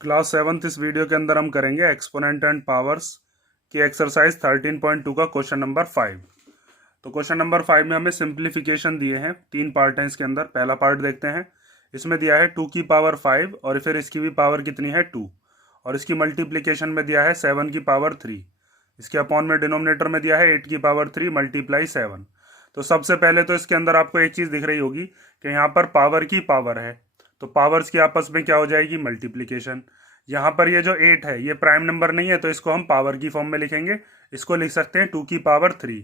Class 7th इस video के अंदर हम करेंगे एक्सपोनेंट एंड पावर्स की एक्सरसाइज 13.2 का क्वेश्चन नंबर 5। तो क्वेश्चन नंबर 5 में हमें सिंप्लीफिकेशन दिए हैं, 3 पार्ट हैं इसके अंदर। पहला पार्ट देखते हैं। इसमें दिया है 2 की पावर 5 और फिर इसकी भी पावर कितनी है 2, और इसकी मल्टीप्लीकेशन में दिया है 7 की पावर 3। इसके अपॉन में डिनोमिनेटर में दिया है 8 की पावर 3 मल्टीप्लाई 7। तो सबसे पहले तो इसके अंदर आपको एक चीज़ दिख रही होगी कि यहाँ पर पावर की पावर है, तो पावर्स की आपस में क्या हो जाएगी, मल्टीप्लिकेशन। यहाँ पर ये जो 8 है ये प्राइम नंबर नहीं है, तो इसको हम पावर की फॉर्म में लिखेंगे। इसको लिख सकते हैं 2 की पावर 3।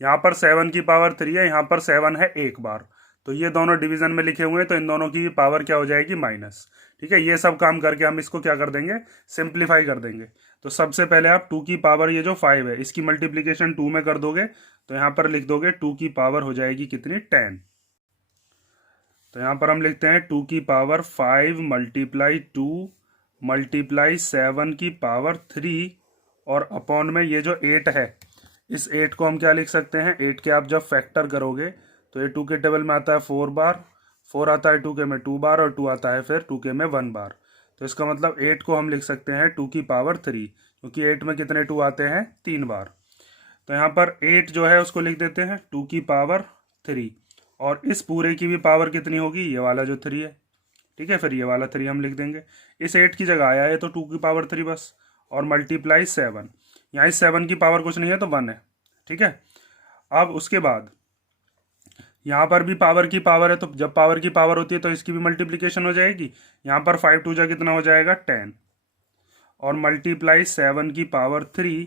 यहाँ पर 7 की पावर 3 है, यहाँ पर 7 है एक बार, तो ये दोनों डिवीजन में लिखे हुए हैं, तो इन दोनों की पावर क्या हो जाएगी, माइनस। ठीक है, ये सब काम करके हम इसको क्या कर देंगे, सिंप्लीफाई कर देंगे। तो सबसे पहले आप 2 की पावर ये जो 5 है इसकी मल्टीप्लीकेशन 2 में कर दोगे, तो यहाँ पर लिख दोगे 2 की पावर हो जाएगी कितनी, 10। तो यहाँ पर हम लिखते हैं 2 की पावर 5 मल्टीप्लाई 2 मल्टीप्लाई 7 की पावर 3, और अपॉन में ये जो 8 है, इस 8 को हम क्या लिख सकते हैं, 8 के आप जब फैक्टर करोगे तो ये 2 के टेबल में आता है 4 बार, 4 आता है 2 के में 2 बार, और 2 आता है फिर 2 के में 1 बार। तो इसका मतलब 8 को हम लिख सकते हैं 2 की पावर 3, क्योंकि 8 में कितने 2 आते हैं, 3 बार। तो यहाँ पर 8 जो है उसको लिख देते हैं 2 की पावर 3, और इस पूरे की भी पावर कितनी होगी, ये वाला जो 3 है। ठीक है, फिर ये वाला 3 हम लिख देंगे। इस 8 की जगह आया है तो 2 की पावर 3 बस, और मल्टीप्लाई 7। यहाँ इस 7 की पावर कुछ नहीं है तो 1 है। ठीक है, अब उसके बाद यहाँ पर भी पावर की पावर है, तो जब पावर की पावर होती है तो इसकी भी मल्टीप्लीकेशन हो जाएगी। यहाँ पर 5 2 जा कितना हो जाएगा, 10, और मल्टीप्लाई 7 की पावर 3,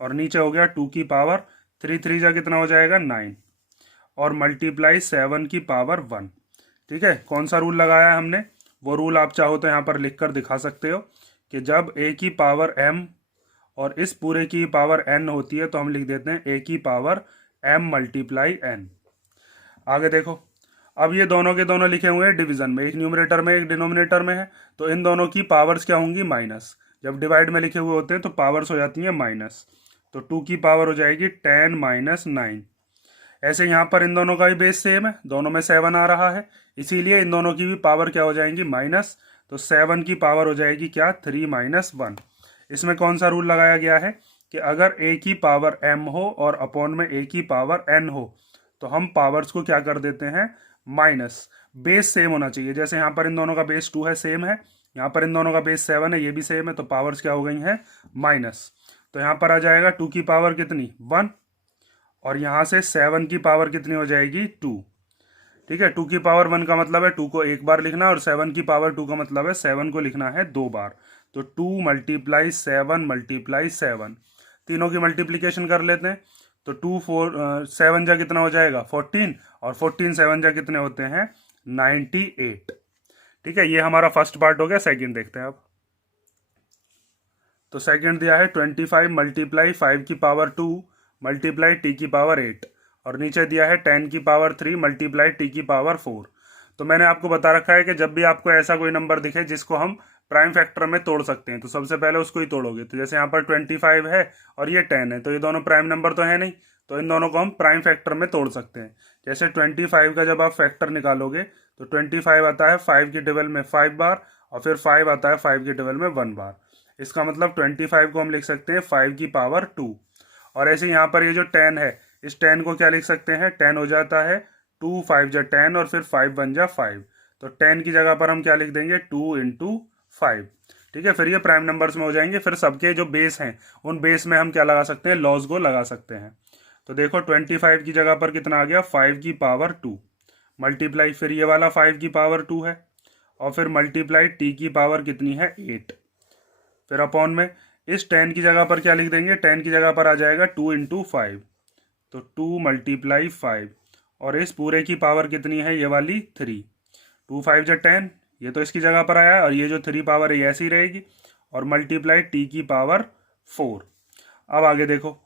और नीचे हो गया 2 की पावर 3 3 जा कितना हो जाएगा, 9, और मल्टीप्लाई 7 की पावर 1। ठीक है, कौन सा रूल लगाया है हमने, वो रूल आप चाहो तो यहाँ पर लिख कर दिखा सकते हो कि जब a की पावर m और इस पूरे की पावर n होती है तो हम लिख देते हैं a की पावर m मल्टीप्लाई n। आगे देखो, अब ये दोनों के दोनों लिखे हुए हैं डिवीजन में, एक न्यूमरेटर में एक डिनोमिनेटर में है, तो इन दोनों की पावर्स क्या होंगी, माइनस। जब डिवाइड में लिखे हुए होते हैं तो पावर्स हो जाती हैं माइनस, तो 2 की पावर हो जाएगी 10 माइनस 9। ऐसे यहाँ पर इन दोनों का भी बेस सेम है, दोनों में 7 आ रहा है, इसीलिए इन दोनों की भी पावर क्या हो जाएंगी, माइनस। तो 7 की पावर हो जाएगी क्या, 3 माइनस 1। इसमें कौन सा रूल लगाया गया है कि अगर a की पावर m हो और अपॉन में a की पावर n हो, तो हम पावर्स को क्या कर देते हैं, माइनस। बेस सेम होना चाहिए, जैसे यहाँ पर इन दोनों का बेस 2 है, सेम है। यहाँ पर इन दोनों का बेस 7 है, ये भी सेम है, तो पावर्स क्या हो गई हैं, माइनस। तो यहाँ पर आ जाएगा 2 की पावर कितनी, 1, और यहाँ से 7 की पावर कितनी हो जाएगी, 2। ठीक है, 2 की पावर 1 का मतलब है 2 को एक बार लिखना, और 7 की पावर 2 का मतलब है 7 को लिखना है 2 बार। तो 2 मल्टीप्लाई 7 मल्टीप्लाई 7, तीनों की मल्टीप्लीकेशन कर लेते हैं। तो 2 4 7 जा कितना हो जाएगा, 14, और 14 7 जा कितने होते हैं, 98। ठीक है, ये हमारा फर्स्ट पार्ट हो गया। सेकंड देखते हैं अब। तो सेकंड दिया है 25 मल्टीप्लाई 5 की पावर 2 मल्टीप्लाई टी की पावर 8, और नीचे दिया है 10 की पावर 3 मल्टीप्लाई टी की पावर 4। तो मैंने आपको बता रखा है कि जब भी आपको ऐसा कोई नंबर दिखे जिसको हम प्राइम फैक्टर में तोड़ सकते हैं, तो सबसे पहले उसको ही तोड़ोगे। तो जैसे यहाँ पर 25 है और ये 10 है, तो ये दोनों प्राइम नंबर तो है नहीं, तो इन दोनों को हम प्राइम फैक्टर में तोड़ सकते हैं। जैसे 25 का जब आप फैक्टर निकालोगे तो 25 आता है 5 की टेबल में 5 बार, और फिर 5 आता है 5 की टेबल में 1 बार। इसका मतलब 25 को हम लिख सकते हैं 5 की पावर 2। और ऐसे यहाँ पर ये जो 10 है, इस 10 को क्या लिख सकते हैं, 10 हो जाता है 2 5 जा 10, और फिर 5 1 जा 5। तो 10 की जगह पर हम क्या लिख देंगे, 2 इंटू 5। ठीक है, फिर ये प्राइम नंबर्स में हो जाएंगे। फिर सबके जो बेस हैं उन बेस में हम क्या लगा सकते हैं, लॉस को लगा सकते हैं। तो देखो 25 की जगह पर कितना आ गया, 5 की पावर 2 मल्टीप्लाई, फिर ये वाला 5 की पावर 2 है, और फिर मल्टीप्लाई टी की पावर कितनी है, 8। फिर अपॉन में इस 10 की जगह पर क्या लिख देंगे, 10 की जगह पर आ जाएगा 2 इंटू 5, तो 2 मल्टीप्लाई 5, और इस पूरे की पावर कितनी है, ये वाली 3। 2 5 जा 10, ये तो इसकी जगह पर आया है, और ये जो 3 पावर है ये ऐसी रहेगी, और मल्टीप्लाई टी की पावर 4। अब आगे देखो,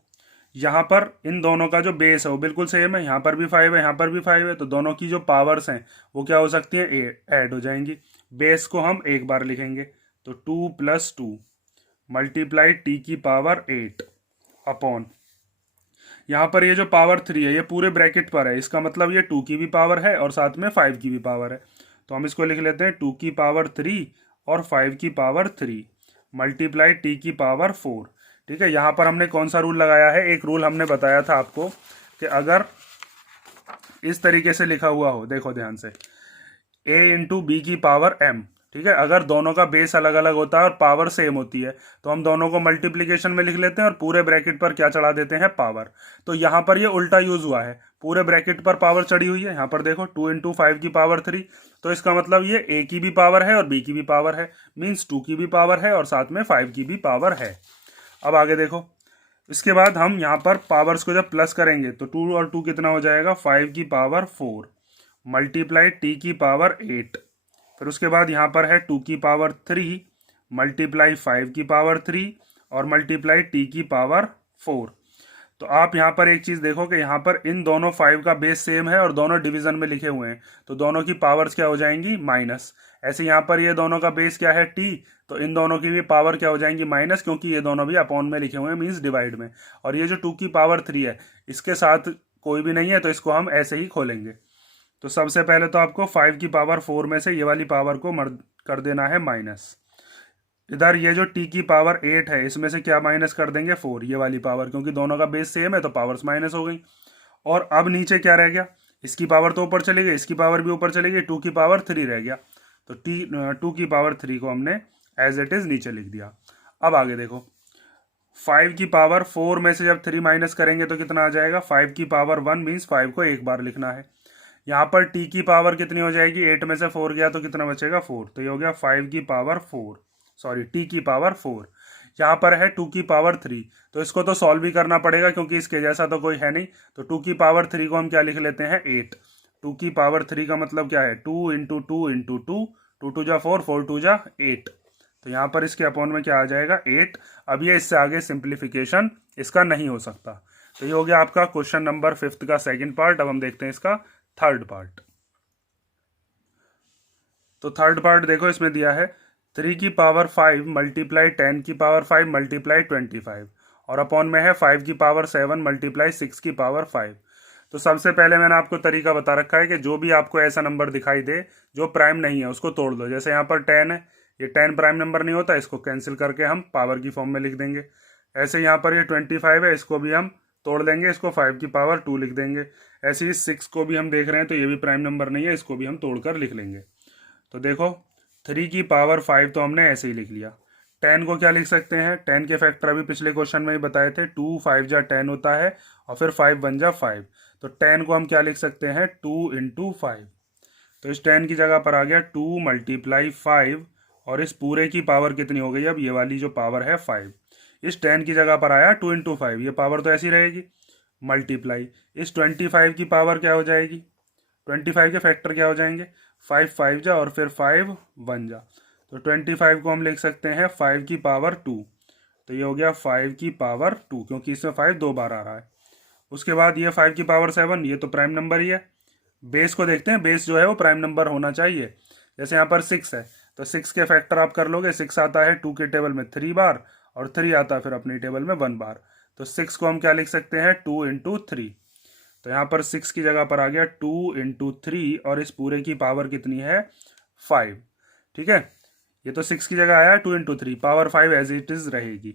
यहाँ पर इन दोनों का जो बेस है वो बिल्कुल सेम है, यहाँ पर भी 5 है, यहाँ पर भी 5 है, तो दोनों की जो पावर्स हैं वो क्या हो सकती हैं, ऐड हो जाएंगी। बेस को हम एक बार लिखेंगे, तो 2 + 2 मल्टीप्लाई टी की पावर 8 अपॉन, यहाँ पर ये जो पावर 3 है ये पूरे ब्रैकेट पर है, इसका मतलब ये 2 की भी पावर है और साथ में 5 की भी पावर है। तो हम इसको लिख लेते हैं 2 की पावर 3 और 5 की पावर 3 मल्टीप्लाई टी की पावर 4। ठीक है, यहाँ पर हमने कौन सा रूल लगाया है, एक रूल हमने बताया था आपको कि अगर इस तरीके से लिखा हुआ हो, देखो ध्यान से, a इंटू बी की पावर m। ठीक है, अगर दोनों का बेस अलग अलग होता है और पावर सेम होती है तो हम दोनों को मल्टीप्लिकेशन में लिख लेते हैं और पूरे ब्रैकेट पर क्या चढ़ा देते हैं, पावर। तो यहाँ पर ये उल्टा यूज हुआ है, पूरे ब्रैकेट पर पावर चढ़ी हुई है। यहाँ पर देखो 2 इंटू 5 की पावर 3, तो इसका मतलब ये a की भी पावर है और b की भी पावर है, मीन्स 2 की भी पावर है और साथ में 5 की भी पावर है। अब आगे देखो, इसके बाद हम यहाँ पर पावर्स को जब प्लस करेंगे तो 2 और 2 कितना हो जाएगा, 5 की पावर 4 मल्टीप्लाई टी की पावर 8। फिर उसके बाद यहाँ पर है 2 की पावर 3 मल्टीप्लाई 5 की पावर 3 और मल्टीप्लाई टी की पावर 4। तो आप यहाँ पर एक चीज़ देखो कि यहाँ पर इन दोनों 5 का बेस सेम है और दोनों डिवीजन में लिखे हुए हैं, तो दोनों की पावर्स क्या हो जाएंगी, माइनस। ऐसे यहाँ पर ये दोनों का बेस क्या है, टी, तो इन दोनों की भी पावर क्या हो जाएंगी, माइनस, क्योंकि ये दोनों भी अपॉन में लिखे हुए हैं, मीन्स डिवाइड में। और ये जो 2 की पावर 3 है, इसके साथ कोई भी नहीं है, तो इसको हम ऐसे ही खोलेंगे। तो सबसे पहले तो आपको 5 की पावर 4 में से ये वाली पावर को कर देना है माइनस। इधर ये जो t की पावर 8 है, इसमें से क्या माइनस कर देंगे, 4, ये वाली पावर, क्योंकि दोनों का बेस सेम है तो पावर्स माइनस हो गई। और अब नीचे क्या रह गया, इसकी पावर तो ऊपर चली गई, इसकी पावर भी ऊपर चली गई, 2 की पावर 3 रह गया। तो 2 की पावर 3 को हमने एज इट इज नीचे लिख दिया। अब आगे देखो, 5 की पावर 4 में से जब 3 माइनस करेंगे तो कितना आ जाएगा, 5 की पावर 1, मीन्स 5 को एक बार लिखना है। यहाँ पर t की पावर कितनी हो जाएगी, 8 में से 4 गया तो कितना बचेगा, 4, तो ये हो गया 5 की पावर 4, सॉरी t की पावर 4। यहाँ पर है 2 की पावर 3, तो इसको तो सॉल्व भी करना पड़ेगा क्योंकि इसके जैसा तो कोई है नहीं। तो 2 की पावर 3 को हम क्या लिख लेते हैं, 8। 2 की पावर 3 का मतलब क्या है, 2 इंटू 2 इंटू 2, 2 टू जा 4, 4 टू जा 8। तो यहाँ पर इसके अपॉन में क्या आ जाएगा, 8। अब ये इससे आगे सिंप्लीफिकेशन इसका नहीं हो सकता। तो ये हो गया आपका क्वेश्चन नंबर 5 का सेकंड पार्ट। अब हम देखते हैं इसका थर्ड पार्ट। तो थर्ड पार्ट देखो, इसमें दिया है 3 की पावर 5 मल्टीप्लाई 10 की पावर 5 मल्टीप्लाई 25 और अपॉन में है 5 की पावर 7 मल्टीप्लाई 6 की पावर 5। तो सबसे पहले मैंने आपको तरीका बता रखा है कि जो भी आपको ऐसा नंबर दिखाई दे जो प्राइम नहीं है उसको तोड़ दो। जैसे यहाँ पर 10 है, ये 10 प्राइम नंबर नहीं होता, इसको कैंसिल करके हम पावर की फॉर्म में लिख देंगे। ऐसे यहाँ पर ये 25 है, इसको भी हम तोड़ देंगे, इसको 5 की पावर 2 लिख देंगे। ऐसे ही 6 को भी हम देख रहे हैं तो ये भी प्राइम नंबर नहीं है, इसको भी हम तोड़कर लिख लेंगे। तो देखो 3 की पावर 5 तो हमने ऐसे ही लिख लिया। 10 को क्या लिख सकते हैं, 10 के फैक्टर अभी पिछले क्वेश्चन में ही बताए थे, 2 5 जा 10 होता है और फिर 5 1 जा 5। तो 10 को हम क्या लिख सकते हैं, 2 इंटू 5। तो इस 10 की जगह पर आ गया 2 मल्टीप्लाई 5 और इस पूरे की पावर कितनी हो गई, अब ये वाली जो पावर है 5। इस 10 की जगह पर आया 2 इंटू 5, ये पावर तो ऐसी रहेगी, मल्टीप्लाई इस 25 की पावर क्या हो जाएगी, 25 के फैक्टर क्या हो जाएंगे, 5 5 जा और फिर 5 1 जा। तो 25 को हम लिख सकते हैं 5 की पावर 2। तो ये हो गया 5 की पावर 2, क्योंकि इसमें 5 दो बार आ रहा है। उसके बाद ये 5 की पावर 7, ये तो प्राइम नंबर ही है। बेस को देखते हैं, बेस जो है वो प्राइम नंबर होना चाहिए। जैसे यहाँ पर 6 है तो 6 के फैक्टर आप कर लोगे, 6 आता है 2 के टेबल में 3 बार और 3 आता है फिर अपनी टेबल में 1 बार। तो 6 को हम क्या लिख सकते हैं, 2 इंटू 3। तो यहाँ पर 6 की जगह पर आ गया 2 इंटू 3 और इस पूरे की पावर कितनी है, 5। ठीक है, ये तो 6 की जगह आया 2 into 3, power 5 as it is रहेगी।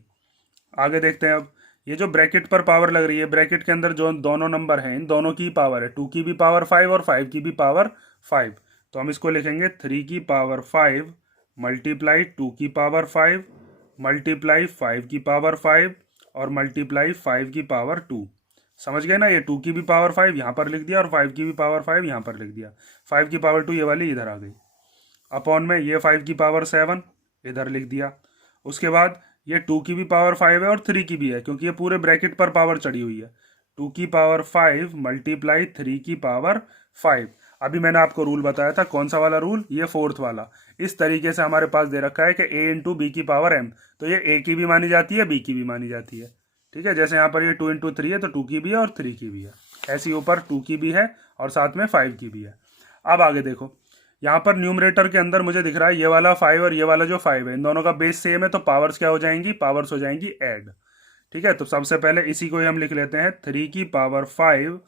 आगे देखते हैं। अब ये जो ब्रैकेट पर पावर लग रही है, ब्रैकेट के अंदर जो दोनों नंबर हैं इन दोनों की पावर है, 2 की भी पावर 5 और 5 की भी पावर 5। तो हम इसको लिखेंगे 3 की पावर 5 मल्टीप्लाई 2 की पावर 5 मल्टीप्लाई 5 की पावर 5 और मल्टीप्लाई 5 की पावर 2। समझ गए ना, ये 2 की भी पावर 5 यहाँ पर लिख दिया और 5 की भी पावर 5 यहाँ पर लिख दिया। 5 की पावर 2 ये वाली इधर आ गई, अपॉन में ये 5 की पावर 7 इधर लिख दिया। उसके बाद ये 2 की भी पावर 5 है और 3 की भी है, क्योंकि ये पूरे ब्रैकेट पर पावर चढ़ी हुई है। 2 की पावर 5 मल्टीप्लाई 3 की पावर 5। अभी मैंने आपको रूल बताया था, कौन सा वाला रूल, ये 4th वाला। इस तरीके से हमारे पास दे रखा है कि a इंटू बी की पावर m, तो ये a की भी मानी जाती है, b की भी मानी जाती है। ठीक है, जैसे यहाँ पर ये 2 इंटू 3 है तो 2 की भी है और 3 की भी है, ऐसी ऊपर 2 की भी है और साथ में 5 की भी है। अब आगे देखो, यहाँ पर न्यूमरेटर के अंदर मुझे दिख रहा है ये वाला 5 और ये वाला जो 5 है, इन दोनों का बेस सेम है, तो पावर्स क्या हो जाएंगी, पावर्स हो जाएंगी ऐड। ठीक है, तो सबसे पहले इसी को ही हम लिख लेते हैं, 3 की पावर 5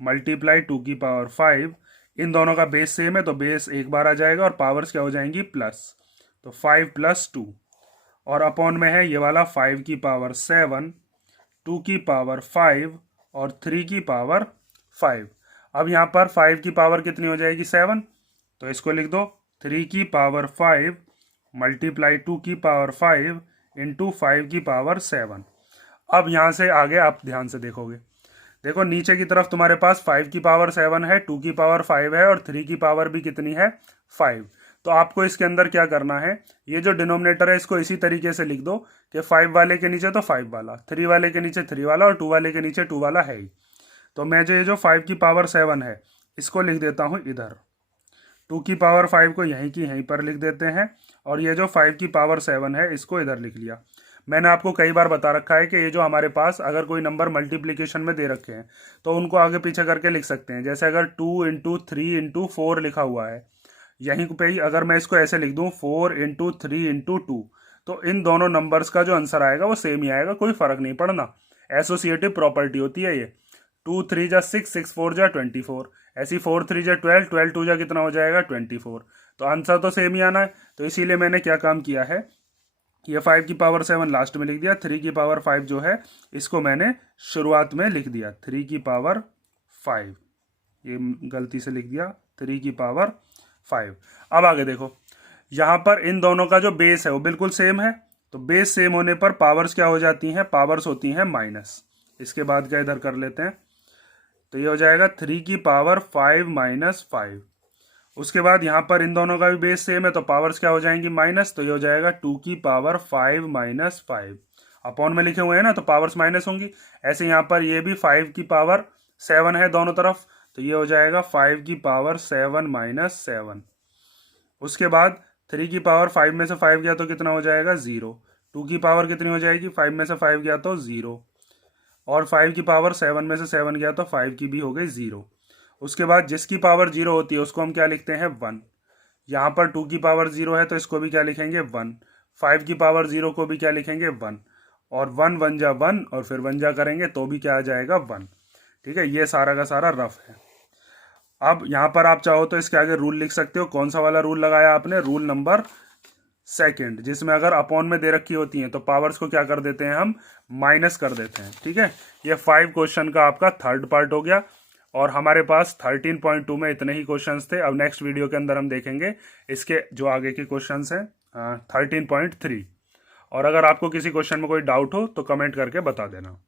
मल्टीप्लाई 2 की पावर 5। इन दोनों का बेस सेम है तो बेस एक बार आ जाएगा और पावर्स क्या हो जाएंगी, प्लस। तो 5 + 2 और अपॉन में है ये वाला 5 की पावर 7, 2 की पावर 5 और 3 की पावर 5। अब यहाँ पर 5 की पावर कितनी हो जाएगी 7, तो इसको लिख दो 3 की पावर 5 मल्टीप्लाई 2 की पावर 5 इंटू 5 की पावर 7। अब यहाँ से आगे आप ध्यान से देखोगे, देखो नीचे की तरफ तुम्हारे पास 5 की पावर 7 है, 2 की पावर 5 है और 3 की पावर भी कितनी है 5। तो आपको इसके अंदर क्या करना है, ये जो डिनोमिनेटर है इसको इसी तरीके से लिख दो कि 5 वाले के नीचे तो 5 वाला, 3 वाले के नीचे 3 वाला और 2 वाले के नीचे 2 वाला है ही। तो मैं जो ये जो 5 की पावर 7 है इसको लिख देता हूँ इधर, 2 की पावर 5 को यहीं की यहीं पर लिख देते हैं और ये जो 5 की पावर 7 है इसको इधर लिख लिया। मैंने आपको कई बार बता रखा है कि ये जो हमारे पास अगर कोई नंबर मल्टीप्लिकेशन में दे रखे हैं तो उनको आगे पीछे करके लिख सकते हैं। जैसे अगर 2 × 3 × 4 लिखा हुआ है, यहीं पे ही अगर मैं इसको ऐसे लिख दूं 4 × 3 × 2, तो इन दोनों नंबर्स का जो आंसर आएगा वो सेम ही आएगा, कोई फर्क नहीं पड़ना। एसोसिएटिव प्रॉपर्टी होती है ये। 2 × 3 = 6, 6 × 4 = 24, ऐसी 4 × 3 = 12, 12 × 2 = कितना हो जाएगा 24। तो आंसर तो सेम ही आना है। तो इसीलिए मैंने क्या काम किया है, ये 5 की पावर 7 लास्ट में लिख दिया, 3 की पावर 5 जो है इसको मैंने शुरुआत में लिख दिया, 3 की पावर 5, ये गलती से लिख दिया 3 की पावर 5। अब आगे देखो, यहाँ पर इन दोनों का जो बेस है वो बिल्कुल सेम है, तो बेस सेम होने पर पावर्स क्या हो जाती हैं, पावर्स होती हैं माइनस। इसके बाद क्या इधर कर लेते हैं, तो ये हो जाएगा 3 की पावर 5 - 5। उसके बाद यहाँ पर इन दोनों का भी बेस सेम है तो पावर्स क्या हो जाएंगी माइनस, तो ये हो जाएगा 2 की पावर 5 - 5। अपॉन में लिखे हुए हैं ना तो पावर्स माइनस होंगी। ऐसे यहाँ पर ये भी 5 की पावर 7 है दोनों तरफ, तो ये हो जाएगा 5 की पावर 7 - 7। उसके बाद 3 की पावर 5 में से 5 गया तो कितना हो जाएगा 0। 2 की पावर कितनी हो जाएगी, 5 में से 5 गया तो 0, और 5 की पावर 7 में से 7 गया तो 5 की भी हो गई 0। उसके बाद जिसकी पावर 0 होती है उसको हम क्या लिखते हैं 1। यहाँ पर 2 की पावर 0 है तो इसको भी क्या लिखेंगे 1। 5 की पावर 0 को भी क्या लिखेंगे 1, और 1 1 जा 1 और फिर 1 जा करेंगे तो भी क्या आ जाएगा 1। ठीक है, ये सारा का सारा रफ है। अब यहाँ पर आप चाहो तो इसके आगे रूल लिख सकते हो। कौन सा वाला रूल लगाया आपने, रूल नंबर 2, जिसमें अगर अपॉन में दे रखी होती हैं तो पावर्स को क्या कर देते हैं हम माइनस कर देते हैं। ठीक है, ये 5 क्वेश्चन का आपका 3rd पार्ट हो गया और हमारे पास 13.2 में इतने ही क्वेश्चंस थे। अब नेक्स्ट वीडियो के अंदर हम देखेंगे इसके जो आगे के क्वेश्चंस हैं 13.3। और अगर आपको किसी क्वेश्चन में कोई डाउट हो तो कमेंट करके बता देना।